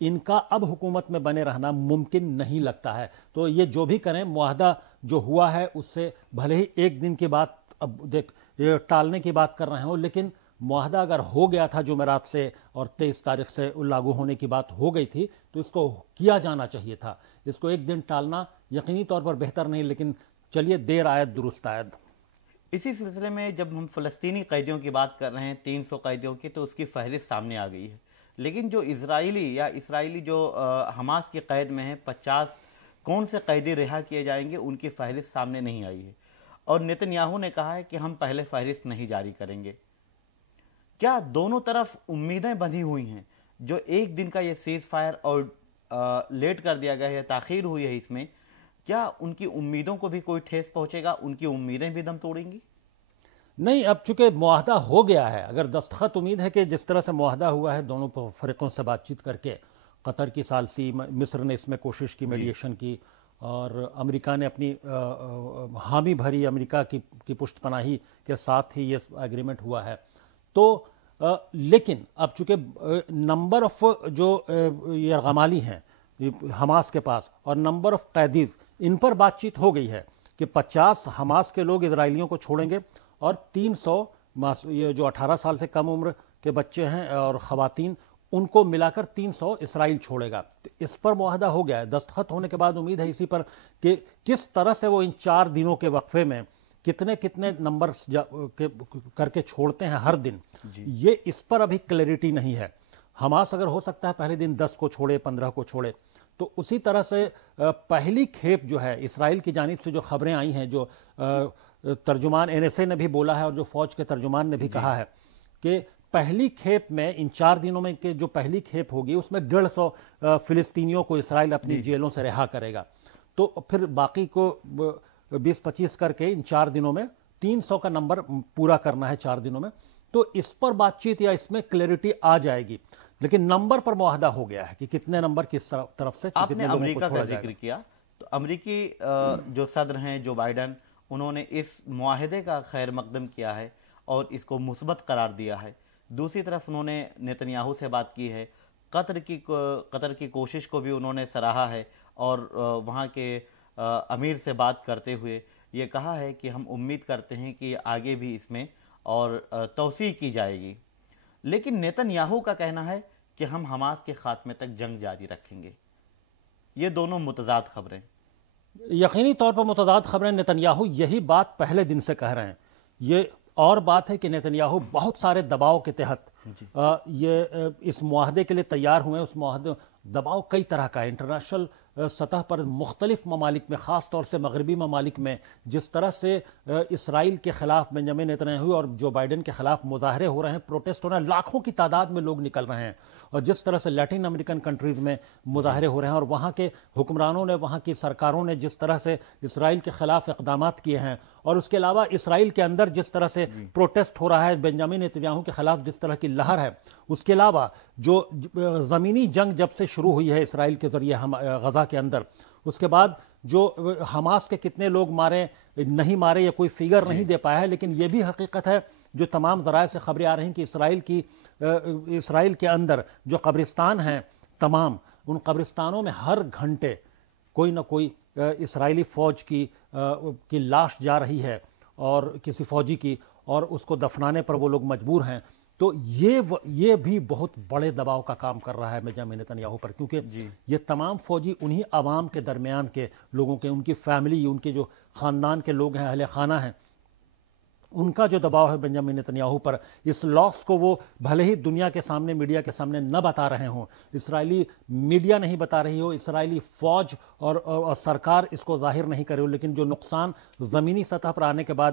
ان کا اب حکومت میں بنے رہنا ممکن نہیں لگتا ہے. تو یہ جو بھی کریں، معاہدہ جو ہوا ہے اس سے بھلے ہی ایک دن کی بات اب دیکھ یہ ٹالنے کی بات کر رہے ہوں، لیکن معاہدہ اگر ہو گیا تھا جمعرات سے اور 23 تاریخ سے لاگو ہونے کی بات ہو گئی تھی تو اس کو کیا جانا چاہیے تھا. اس کو ایک دن ٹالنا یقینی طور پر بہتر نہیں، لیکن چلیے دیر آید درست آید. اسی سلسلے میں جب ہم فلسطینی قیدیوں کی بات کر رہے ہیں 300 قیدیوں کی، تو اس کی فہرست سامنے آ گئی ہے. لیکن جو اسرائیلی جو حماس کی قید میں ہیں 50 کون سے قیدی رہا کیے جائیں گے، ان کی فہرست سامنے نہیں آئی ہے. اور نیتن نے کہا ہے کہ ہم پہلے فہرست نہیں جاری کریں گے. کیا دونوں طرف امیدیں بندھی ہوئی ہیں؟ جو ایک دن کا یہ سیز فائر اور لیٹ کر دیا گیا ہے، تاخیر ہوئی ہے اس میں، کیا ان کی امیدوں کو بھی کوئی ٹھیس پہنچے گا؟ ان کی امیدیں بھی دم توڑیں گی؟ نہیں، اب چونکہ معاہدہ ہو گیا ہے، اگر دستخط، امید ہے کہ جس طرح سے معاہدہ ہوا ہے دونوں فریقوں سے بات چیت کر کے، قطر کی ثالثی، مصر نے اس میں کوشش کی، میڈیشن کی، اور امریکہ نے اپنی حامی بھری، امریکہ کی پشت پناہی کے ساتھ ہی یہ اگریمنٹ ہوا ہے. تو لیکن اب چونکہ نمبر آف جو یرغمالی ہیں حماس کے پاس اور نمبر آف قیدیز، ان پر بات چیت ہو گئی ہے کہ 50 حماس کے لوگ اسرائیلیوں کو چھوڑیں گے اور 300 یہ جو 18 سال سے کم عمر کے بچے ہیں اور خواتین، ان کو ملا کر 300 اسرائیل چھوڑے گا. اس پر معاہدہ ہو گیا ہے. دستخط ہونے کے بعد امید ہے اسی پر کہ کس طرح سے وہ ان 4 دنوں کے وقفے میں کتنے نمبر کر کے چھوڑتے ہیں ہر دن، یہ اس پر ابھی کلیئرٹی نہیں ہے. حماس اگر ہو سکتا ہے پہلے دن 10 کو چھوڑے، 15 کو چھوڑے، تو اسی طرح سے پہلی کھیپ جو ہے اسرائیل کی جانب سے جو خبریں آئی ہیں، جو ترجمان NSA نے بھی بولا ہے اور جو فوج کے ترجمان نے بھی کہا ہے کہ پہلی کھیپ میں ان 4 دنوں میں جو پہلی کھیپ ہوگی اس میں 150 فلسطینیوں کو اسرائیل اپنی جیلوں سے رہا کرے گا. تو پھر باقی کو 20-25 کر کے ان 4 دنوں میں 300 کا نمبر پورا کرنا ہے 4 دنوں میں. تو اس پر بات چیت یا اس میں کلیئرٹی آ جائے گی. لیکن نمبر پر معاہدہ ہو گیا ہے کہ کتنے نمبر کس طرف سے آپ کتنے نے لوگوں کو امریکہ چھوڑا کا جائے ذکر گا. کیا تو امریکی جو صدر ہیں جو بائیڈن، انہوں نے اس معاہدے کا خیر مقدم کیا ہے اور اس کو مثبت قرار دیا ہے. دوسری طرف انہوں نے نیتن سے بات کی ہے، قطر کی کوشش کو بھی انہوں نے سراہا ہے اور وہاں کے امیر سے بات کرتے ہوئے یہ کہا ہے کہ ہم امید کرتے ہیں کہ آگے بھی اس میں اور توسیع کی جائے گی. لیکن نیتن کا کہنا ہے کہ ہم حماس کے خاتمے تک جنگ جاری رکھیں گے. یہ دونوں متضاد خبریں. یقینی طور پر متضاد خبریں. نیتن یہی بات پہلے دن سے کہہ رہے ہیں. یہ اور بات ہے کہ نیتن بہت سارے دباؤ کے تحت یہ اس معاہدے کے لیے تیار ہوئے. اس معاہدے دباؤ کئی طرح کا ہے، انٹرنیشنل سطح پر مختلف ممالک میں، خاص طور سے مغربی ممالک میں جس طرح سے اسرائیل کے خلاف بنیامین نیتنیاہو اور جو بائیڈن کے خلاف مظاہرے ہو رہے ہیں، پروٹیسٹ ہو رہے ہیں، لاکھوں کی تعداد میں لوگ نکل رہے ہیں، اور جس طرح سے لیٹن امریکن کنٹریز میں مظاہرے ہو رہے ہیں اور وہاں کے حکمرانوں نے، وہاں کی سرکاروں نے جس طرح سے اسرائیل کے خلاف اقدامات کیے ہیں، اور اس کے علاوہ اسرائیل کے اندر جس طرح سے پروٹیسٹ ہو رہا ہے بنیامین نیتنیاہو کے خلاف، جس طرح کی لہر ہے، اس کے علاوہ جو زمینی جنگ جب سے شروع ہوئی ہے اسرائیل کے ذریعے غزہ کے اندر، اس کے بعد جو حماس کے کتنے لوگ مارے نہیں مارے یہ کوئی فگر نہیں دے پایا ہے، لیکن یہ بھی حقیقت ہے جو تمام ذرائع سے خبریں آ رہی ہیں کہ اسرائیل کے اندر جو قبرستان ہیں تمام، ان قبرستانوں میں ہر گھنٹے کوئی نہ کوئی اسرائیلی فوج کی لاش جا رہی ہے اور کسی فوجی کی، اور اس کو دفنانے پر وہ لوگ مجبور ہیں. تو یہ بھی بہت بڑے دباؤ کا کام کر رہا ہے بنیامین نیتنیاہو پر، کیونکہ یہ تمام فوجی انہی عوام کے درمیان کے لوگوں کے، ان کی فیملی، ان کے جو خاندان کے لوگ ہیں، اہل خانہ ہیں، ان کا جو دباؤ ہے بنیامین نیتنیاہو پر، اس لاس کو وہ بھلے ہی دنیا کے سامنے، میڈیا کے سامنے نہ بتا رہے ہوں، اسرائیلی میڈیا نہیں بتا رہی ہو، اسرائیلی فوج اور سرکار اس کو ظاہر نہیں کرے ہو، لیکن جو نقصان زمینی سطح پر آنے کے بعد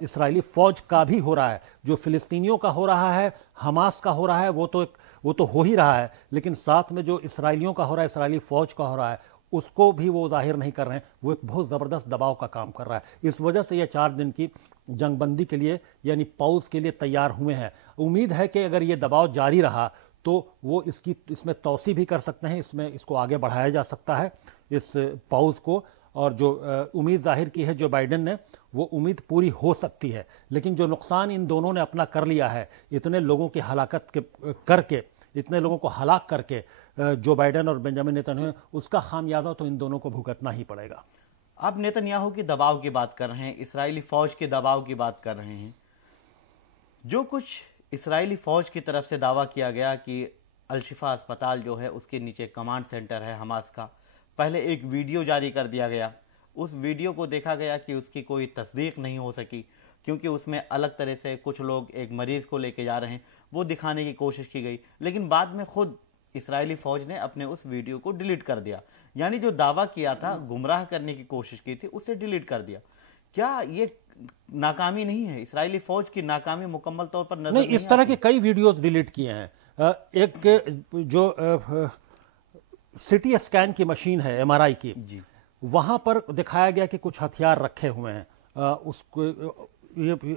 اسرائیلی فوج کا بھی ہو رہا ہے، جو فلسطینیوں کا ہو رہا ہے، حماس کا ہو رہا ہے، وہ تو ہو ہی رہا ہے، لیکن ساتھ میں جو اسرائیلیوں کا ہو رہا ہے، اسرائیلی فوج کا ہو رہا ہے، اس کو بھی وہ ظاہر نہیں کر رہے ہیں. وہ ایک بہت زبردست دباؤ کا کام کر رہا ہے. اس وجہ سے یہ 4 دن کی جنگ بندی کے لیے یعنی پاؤز کے لیے تیار ہوئے ہیں. امید ہے کہ اگر یہ دباؤ جاری رہا تو وہ اس میں توسیع بھی کر سکتے ہیں، اس کو آگے بڑھایا جا سکتا ہے اس پاؤز کو. اور جو امید ظاہر کی ہے جو بائیڈن نے، وہ امید پوری ہو سکتی ہے. لیکن جو نقصان ان دونوں نے اپنا کر لیا ہے، اتنے لوگوں کی ہلاکت کر کے، اتنے لوگوں کو ہلاک کر کے جو بائیڈن اور بنجامن نیتنیاہو ہیں، اس کا خامیازہ تو ان دونوں کو بھگتنا ہی پڑے گا۔ آپ نیتنیاہو کی دباؤ کی بات کر رہے ہیں، اسرائیلی فوج کے دباؤ کی بات کر رہے ہیں۔ جو کچھ اسرائیلی فوج کی طرف سے دعویٰ کیا گیا کہ الشفا اسپتال جو ہے اس کے نیچے کمانڈ سینٹر ہے حماس کا، پہلے ایک ویڈیو جاری کر دیا گیا، اس ویڈیو کو دیکھا گیا کہ اس کی کوئی تصدیق نہیں ہو سکی، کیونکہ اس میں الگ طرح سے کچھ لوگ ایک مریض کو لے کے جا رہے ہیں، وہ دکھانے کی کوشش کی گئی، لیکن بعد میں خود اسرائیلی فوج نے اپنے اس ویڈیو کو ڈیلیٹ کر دیا، یعنی جو دعویٰ کیا تھا، گمراہ کرنے کی کوشش کی تھی، اسے ڈیلیٹ کر دیا۔ کیا یہ ناکامی نہیں ہے؟ اسرائیلی فوج کی ناکامی مکمل طور پر نظر نہیں، اس طرح کے کئی ویڈیوز ڈیلیٹ کیے ہیں۔ ایک جو سی ٹی اسکین کی مشین ہے ایم آر آئی کی، وہاں پر دکھایا گیا کہ کچھ ہتھیار رکھے ہوئے ہیں، اس کو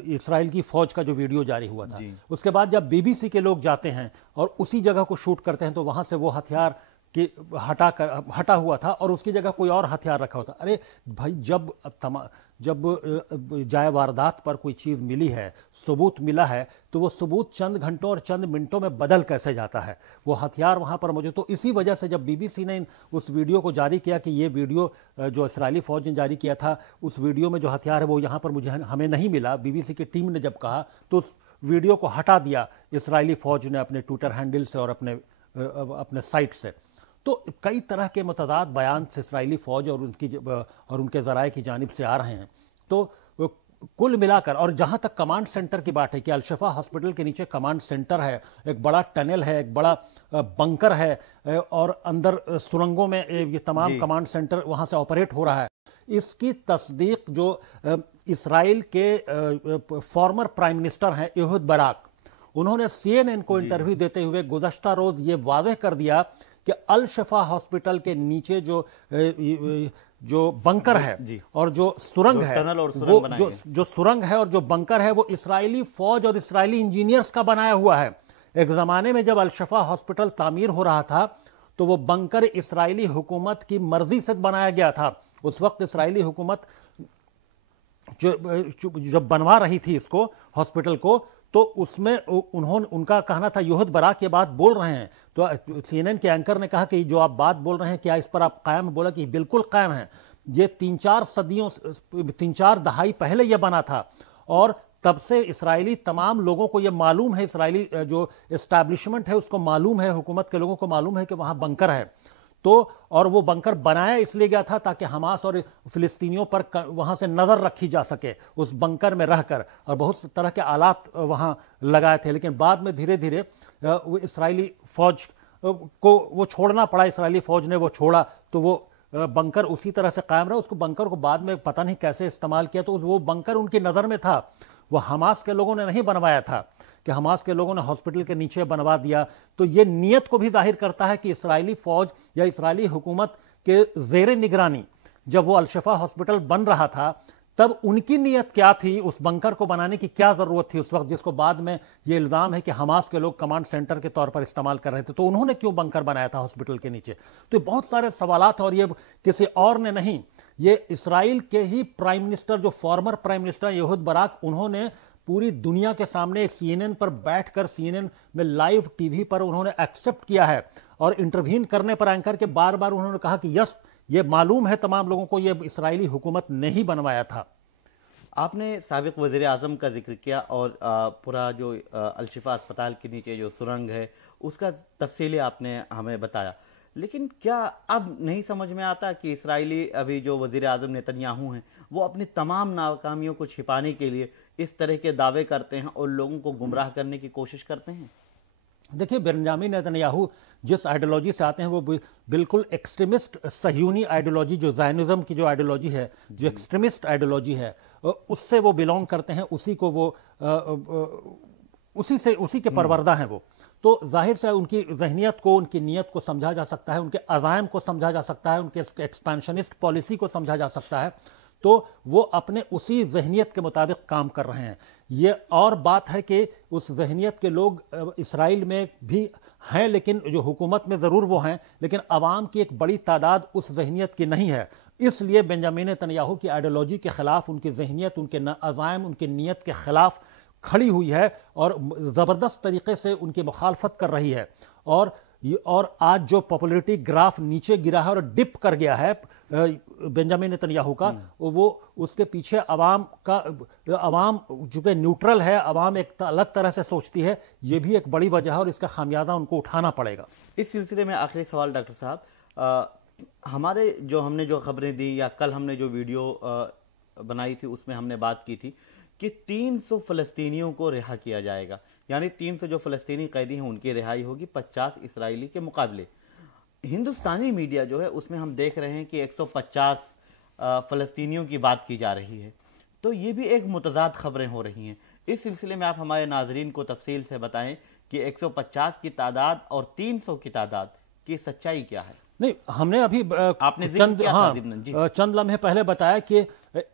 اسرائیل کی فوج کا جو ویڈیو جاری ہوا تھا، اس کے بعد جب بی بی سی کے لوگ جاتے ہیں اور اسی جگہ کو شوٹ کرتے ہیں تو وہاں سے وہ ہتھیار ہٹا ہوا تھا اور اس کی جگہ کوئی اور ہتھیار رکھا ہوتا۔ ارے بھائی، جب جائے واردات پر کوئی چیز ملی ہے، ثبوت ملا ہے، تو وہ ثبوت چند گھنٹوں اور چند منٹوں میں بدل کیسے جاتا ہے؟ وہ ہتھیار وہاں پر موجود۔ تو اسی وجہ سے جب بی بی سی نے اس ویڈیو کو جاری کیا کہ یہ ویڈیو جو اسرائیلی فوج نے جاری کیا تھا، اس ویڈیو میں جو ہتھیار ہے وہ یہاں پر ہمیں نہیں ملا، بی بی سی کی ٹیم نے جب کہا تو اس ویڈیو کو ہٹا دیا اسرائیلی فوج نے اپنے ٹویٹر ہینڈل سے اور اپنے سائٹ سے۔ تو کئی طرح کے متضاد بیان سے اسرائیلی فوج اور ان کے ذرائع کی جانب سے آ رہے ہیں۔ تو کل ملا کر، اور جہاں تک کمانڈ سینٹر کی بات ہے کہ الشفا ہاسپٹل کے نیچے کمانڈ سینٹر ہے، ایک بڑا ٹنل ہے، ایک بڑا بنکر ہے، اور اندر سرنگوں میں یہ تمام کمانڈ سینٹر وہاں سے آپریٹ ہو رہا ہے۔ اس کی تصدیق جو اسرائیل کے فارمر پرائم منسٹر ہیں ایہود باراک، انہوں نے سی این این کو انٹرویو دیتے ہوئے گزشتہ روز یہ واضح کر دیا کہ الشفا ہاسپٹل کے نیچے جو بنکر ہے اور جو سرنگ ہے، جو سرنگ ہے اور جو بنکر ہے، وہ اسرائیلی فوج اور اسرائیلی انجینئرز کا بنایا ہوا ہے۔ ایک زمانے میں جب الشفا ہاسپٹل تعمیر ہو رہا تھا تو وہ بنکر اسرائیلی حکومت کی مرضی سے بنایا گیا تھا۔ اس وقت اسرائیلی حکومت جب بنوا رہی تھی اس کو، ہاسپٹل کو، تو اس میں ان کا کہنا تھا، ایہود باراک یہ بات بول رہے ہیں، تو سی این این کے اینکر نے کہا کہ جو آپ بات بول رہے ہیں کیا اس پر آپ قائم؟ بولا کہ بالکل قائم ہیں، یہ 3-4 دہائی پہلے یہ بنا تھا، اور تب سے اسرائیلی تمام لوگوں کو یہ معلوم ہے، اسرائیلی جو اسٹیبلشمنٹ ہے اس کو معلوم ہے، حکومت کے لوگوں کو معلوم ہے کہ وہاں بنکر ہے۔ تو اور وہ بنکر بنایا اس لیے گیا تھا تاکہ حماس اور فلسطینیوں پر وہاں سے نظر رکھی جا سکے اس بنکر میں رہ کر، اور بہت طرح کے آلات وہاں لگائے تھے۔ لیکن بعد میں دھیرے دھیرے وہ اسرائیلی فوج کو وہ چھوڑنا پڑا، اسرائیلی فوج نے وہ چھوڑا، تو وہ بنکر اسی طرح سے قائم رہا۔ اس کو بنکر کو بعد میں پتہ نہیں کیسے استعمال کیا، تو وہ بنکر ان کی نظر میں تھا، وہ حماس کے لوگوں نے نہیں بنوایا تھا کہ حماس کے لوگوں نے ہاسپٹل کے نیچے بنوا دیا۔ تو یہ نیت کو بھی ظاہر کرتا ہے کہ اسرائیلی فوج یا اسرائیلی حکومت کے زیر نگرانی جب وہ الشفا ہاسپٹل بن رہا تھا، تب ان کی نیت کیا تھی، اس بنکر کو بنانے کی کیا ضرورت تھی اس وقت، جس کو بعد میں یہ الزام ہے کہ حماس کے لوگ کمانڈ سینٹر کے طور پر استعمال کر رہے تھے، تو انہوں نے کیوں بنکر بنایا تھا ہاسپٹل کے نیچے؟ تو بہت سارے سوالات، اور یہ کسی اور نے نہیں، یہ اسرائیل کے ہی پرائم منسٹر، جو former prime minister Ehud Barack, انہوں نے پوری دنیا کے سامنے سی این این پر بیٹھ کر، سی این این میں لائیو ٹی وی پر انہوں نے ایکسپٹ کیا ہے، اور انٹروین کرنے پر اینکر کے بار بار انہوں نے کہا کہ یس، یہ معلوم ہے تمام لوگوں کو، یہ اسرائیلی حکومت نے ہی بنوایا تھا۔ آپ نے سابق وزیر اعظم کا ذکر کیا، اور پورا جو الشفا اسپتال کے نیچے جو سرنگ ہے اس کا تفصیلی آپ نے ہمیں بتایا، لیکن کیا اب نہیں سمجھ میں آتا کہ اسرائیلی ابھی جو وزیر اعظم نیتنیاہو ہیں وہ اپنی تمام ناکامیوں کو چھپانے کے لیے اس طرح کے دعوے کرتے ہیں اور لوگوں کو گمراہ کرنے کی کوشش کرتے ہیں؟ دیکھیں، بنیامین نیتنیاہو جس آئیڈیالوجی سے آتے ہیں وہ بالکل ایکسٹریمسٹ صہیونی آئیڈیالوجی، جو زائنزم کی جو آئیڈیالوجی ہے، جو ایکسٹریمسٹ آئیڈیالوجی ہے، اس سے وہ بلونگ کرتے ہیں، اسی کو وہ اسی کے پروردہ ہیں وہ۔ تو ظاہر سے ان کی ذہنیت کو، ان کی نیت کو سمجھا جا سکتا ہے، ان کے عزائم کو سمجھا جا سکتا ہے، ان کے ایکسپینشنسٹ پالیسی کو سمجھا جا سکتا ہے، تو وہ اپنے اسی ذہنیت کے مطابق کام کر رہے ہیں۔ یہ اور بات ہے کہ اس ذہنیت کے لوگ اسرائیل میں بھی ہیں، لیکن جو حکومت میں ضرور وہ ہیں، لیکن عوام کی ایک بڑی تعداد اس ذہنیت کی نہیں ہے۔ اس لیے بنیامین نیتنیاہو کی آئیڈیالوجی کے خلاف، ان کی ذہنیت، ان کے عزائم، ان کی نیت کے خلاف کھڑی ہوئی ہے، اور زبردست طریقے سے ان کی مخالفت کر رہی ہے۔ اور اور آج جو پاپولرٹی گراف نیچے گرا ہے اور ڈپ کر گیا ہے بنجامن نتنیاہو کا، وہ اس کے پیچھے عوام چونکہ نیوٹرل ہے، عوام ایک الگ طرح سے سوچتی ہے، یہ بھی ایک بڑی وجہ ہے اور اس کا خمیازہ ان کو اٹھانا پڑے گا۔ اس سلسلے میں آخری سوال ڈاکٹر صاحب، ہم نے جو خبریں دی یا کل ہم نے جو ویڈیو بنائی تھی اس میں ہم نے بات کی تھی کہ 300 فلسطینیوں کو رہا کیا جائے گا، یعنی 300 جو فلسطینی قیدی ہیں ان کی رہائی ہوگی 50 اسرائیلی کے مقابلے۔ ہندوستانی میڈیا جو ہے اس میں ہم دیکھ رہے ہیں کہ 150 فلسطینیوں کی بات کی جا رہی ہے، تو یہ بھی ایک متضاد خبریں ہو رہی ہیں۔ اس سلسلے میں آپ ہمارے ناظرین کو تفصیل سے بتائیں کہ 150 کی تعداد اور 300 کی تعداد کی سچائی کیا ہے؟ نہیں، ہم نے ابھی چند لمحے پہلے بتایا کہ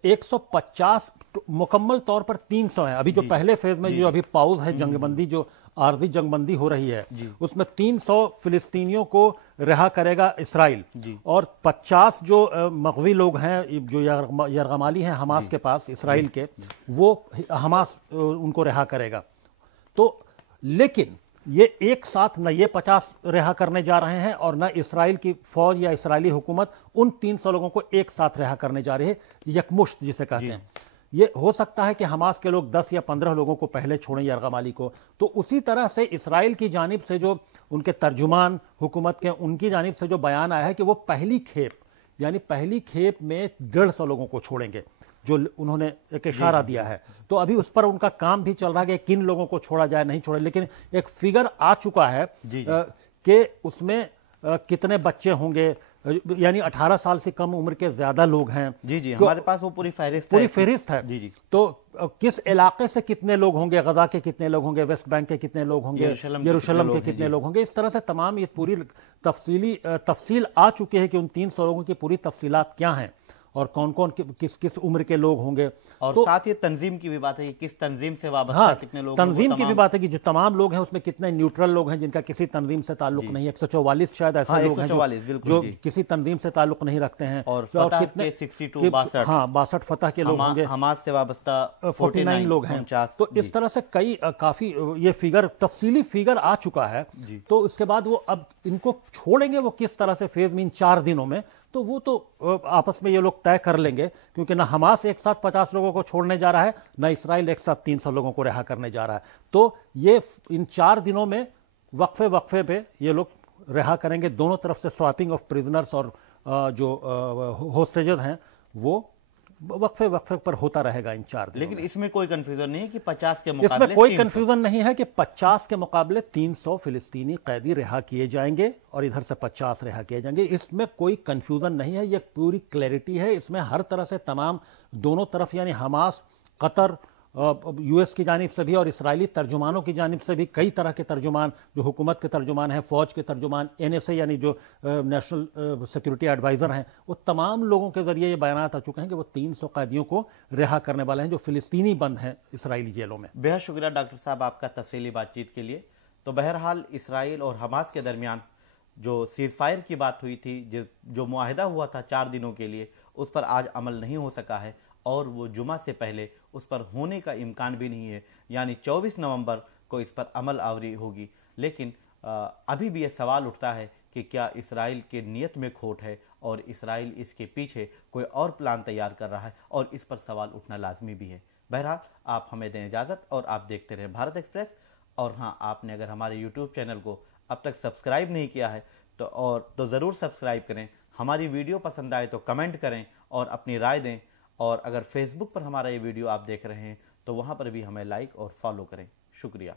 150 مکمل طور پر 300 ہیں۔ ابھی جو پہلے فیز میں جو ابھی پاؤز ہے جنگ بندی، جو عارضی جنگ بندی ہو رہی ہے، اس میں 300 فلسطینیوں کو رہا کرے گا اسرائیل، اور 50 جو مغوی لوگ ہیں جو یرغمالی ہیں حماس کے پاس، اسرائیل کے، وہ حماس ان کو رہا کرے گا۔ تو لیکن یہ ایک ساتھ نہ یہ 50 رہا کرنے جا رہے ہیں اور نہ اسرائیل کی فوج یا اسرائیلی حکومت ان 300 لوگوں کو ایک ساتھ رہا کرنے جا رہی ہے، یکمشت جسے کہتے ہیں۔ یہ ہو سکتا ہے کہ حماس کے لوگ 10 یا 15 لوگوں کو پہلے چھوڑیں یرغمالی کو، تو اسی طرح سے اسرائیل کی جانب سے جو ان کے ترجمان حکومت کے، ان کی جانب سے جو بیان آیا ہے کہ وہ پہلی کھیپ میں 150 لوگوں کو چھوڑیں گے، جو انہوں نے ایک اشارہ دیا ہے۔ تو ابھی اس پر ان کا کام بھی چل رہا ہے کہ کن لوگوں کو چھوڑا جائے نہیں چھوڑے، لیکن ایک فگر آ چکا ہے کہ اس میں کتنے بچے ہوں گے، یعنی 18 سال سے کم عمر کے زیادہ لوگ ہیں۔ ہمارے پاس وہ پوری فہرست ہے۔ تو کس علاقے سے کتنے لوگ ہوں گے، غزہ کے کتنے لوگ ہوں گے، ویسٹ بینک کے کتنے لوگ ہوں گے، یروشلم کے کتنے لوگ ہوں گے، اس طرح سے تمام یہ پوری تفصیل آ چکی ہے کہ ان 300 لوگوں کی پوری تفصیلات کیا ہیں اور کون کون کس عمر کے لوگ ہوں گے، اور ساتھ یہ تنظیم کی بھی بات ہے کہ کس تنظیم سے وابستہ کتنے لوگ، تنظیم کی بھی بات ہے کہ جو تمام لوگ ہیں اس میں کتنے نیوٹرل لوگ ہیں جن کا کسی تنظیم سے تعلق نہیں ہے۔ 144 شاید ایسے لوگ ہیں جو کسی تنظیم سے تعلق نہیں رکھتے ہیں، اور فتح کے 62 فتح کے لوگ ہوں گے، حماس سے وابستہ 49 لوگ ہیں۔ تو اس طرح سے کافی یہ فگر، تفصیلی فگر آ چکا ہے۔ تو اس کے بعد وہ اب ان کو چھوڑیں گے وہ کس طرح سے فیز میں ان 4 دنوں میں، تو وہ تو آپس میں یہ لوگ طے کر لیں گے، کیونکہ نہ حماس ایک ساتھ 50 لوگوں کو چھوڑنے جا رہا ہے، نہ اسرائیل ایک ساتھ 300 لوگوں کو رہا کرنے جا رہا ہے۔ تو یہ ان 4 دنوں میں وقفے پہ یہ لوگ رہا کریں گے، دونوں طرف سے سواپنگ آف پریزنرز اور جو ہوسٹیجز ہیں وہ وقفے پر ہوتا رہے گا ان 4 دنوں۔ لیکن اس میں کوئی کنفیوژن نہیں کہ 50 کے مقابلے، اس میں کوئی کنفیوژن نہیں ہے کہ 50 کے مقابلے 300 فلسطینی قیدی رہا کیے جائیں گے اور ادھر سے 50 رہا کیے جائیں گے، اس میں کوئی کنفیوژن نہیں ہے، یہ پوری کلیئرٹی ہے۔ اس میں ہر طرح سے تمام دونوں طرف، یعنی حماس، قطر، یو ایس کی جانب سے بھی اور اسرائیلی ترجمانوں کی جانب سے بھی، کئی طرح کے ترجمان جو حکومت کے ترجمان ہیں، فوج کے ترجمان، NSA یعنی جو نیشنل سیکورٹی ایڈوائزر ہیں، وہ تمام لوگوں کے ذریعے یہ بیانات آ چکے ہیں کہ وہ 300 قیدیوں کو رہا کرنے والے ہیں جو فلسطینی بند ہیں اسرائیلی جیلوں میں۔ بہت شکریہ ڈاکٹر صاحب آپ کا تفصیلی بات چیت کے لیے۔ تو بہرحال اسرائیل اور حماس کے درمیان جو سیز فائر کی بات ہوئی تھی، جو معاہدہ ہوا تھا 4 دنوں کے لیے، اس پر آج عمل نہیں ہو سکا ہے، اور وہ جمعہ سے پہلے اس پر ہونے کا امکان بھی نہیں ہے، یعنی 24 نومبر کو اس پر عمل آوری ہوگی۔ لیکن ابھی بھی یہ سوال اٹھتا ہے کہ کیا اسرائیل کے نیت میں کھوٹ ہے اور اسرائیل اس کے پیچھے کوئی اور پلان تیار کر رہا ہے، اور اس پر سوال اٹھنا لازمی بھی ہے۔ بہرحال آپ ہمیں دیں اجازت اور آپ دیکھتے رہیں بھارت ایکسپریس۔ اور ہاں، آپ نے اگر ہمارے یوٹیوب چینل کو اب تک سبسکرائب نہیں کیا ہے تو ضرور سبسکرائب کریں، ہماری ویڈیو پسند آئے تو کمنٹ کریں اور اپنی رائے دیں، اور اگر فیس بک پر ہمارا یہ ویڈیو آپ دیکھ رہے ہیں تو وہاں پر بھی ہمیں لائک اور فالو کریں۔ شکریہ۔